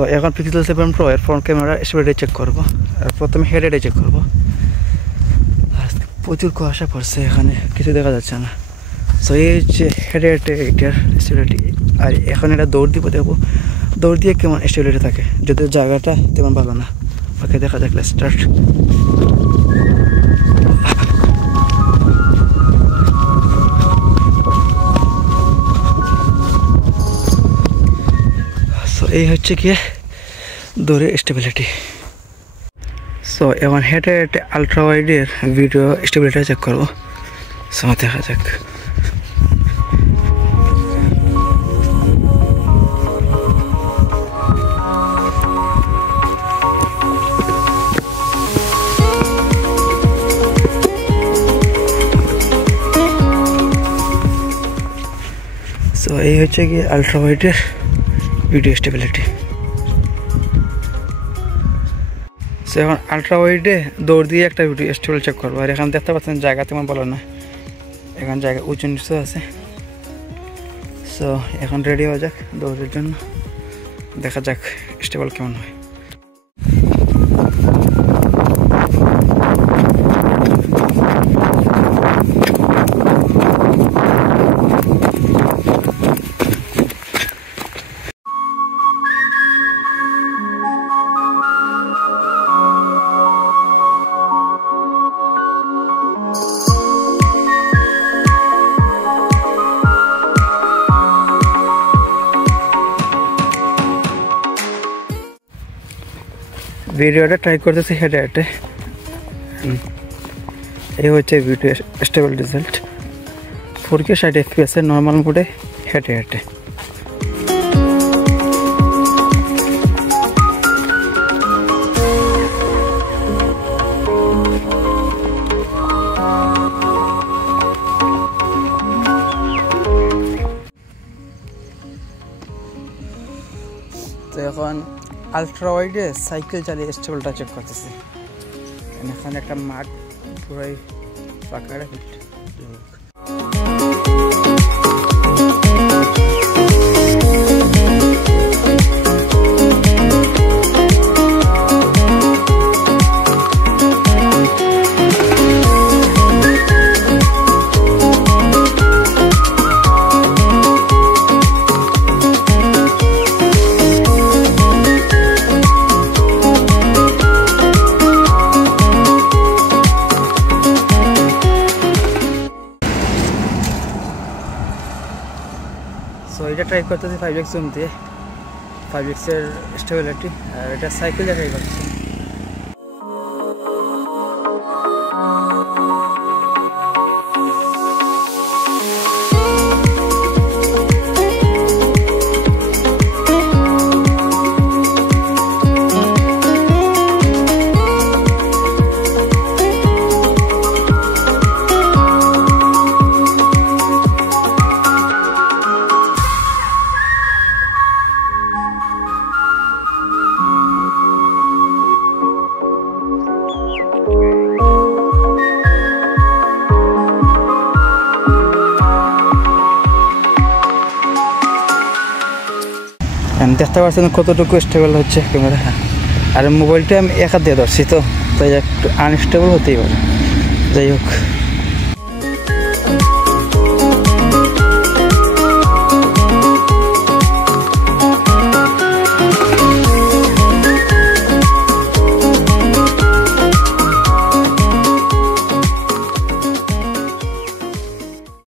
সো এখন পিক্সেল 7 Pro এর front camera stability check করব। আর প্রথমে হেড চেক করব। প্রচুর কুয়াশা পড়ছে, এখানে কিছু দেখা যাচ্ছে না। সো এই যে হেড এটার স্টেবিলিটি, আর এখন এটা দৌড় দিব, দেখবো দৌড় দিয়ে কেমন স্টেবিলিটি থাকে, যদি জায়গাটা তেমন ভালো না। ওকে, দেখা যাক, স্টার্ট। সো এই হচ্ছে কি দৌড়ে স্টেবিলিটি। সো এখন হেডে আলট্রা ওয়াইডের ভিডিও স্টেবিলিটি চেক করবো। সো দেখা যাক। সো এই হচ্ছে কি আলট্রা ওয়াইডের ভিডিও স্টেবিলিটি। সো এখন আলট্রা ওয়াইডে দৌড় দিয়ে একটা ভিডিও স্টেবিলিটি চেক করবো। আর এখানে দেখতে পাচ্ছেন জায়গা তেমন ভালো না, এখন জায়গা উঁচু নিচু আছে। সো এখন রেডি হওয়া যাক দৌড়ের জন্য, দেখা যাক স্টেবল কেমন হয়। ভিডিওটা ট্রাই করতেছি হেডে হেডে। এই হচ্ছে ভিডিও স্টেবল রেজাল্ট, 4K 60 FPS এর নর্মাল মোডে হেডে হেডে। তো এখন আলট্রা ওয়াইডে সাইকেল চালিয়ে স্টেবলটা চেক করতেছি। এখানে একটা মাঠ পুরাই ফাঁকা রাখি। সো এটা ট্রাই করতেছি 5x জুম দিয়ে, 5x এর স্টেবিলিটি। আর এটা সাইকেল ট্রাই করতেছি। দেখতে পাচ্ছেন কতটুকু স্টেবল হচ্ছে ক্যামেরা। আর মোবাইলটা আমি এক হাত দিয়ে ধরছি, তো তাই একটু আনস্টেবল হতেই পারে। যাই হোক।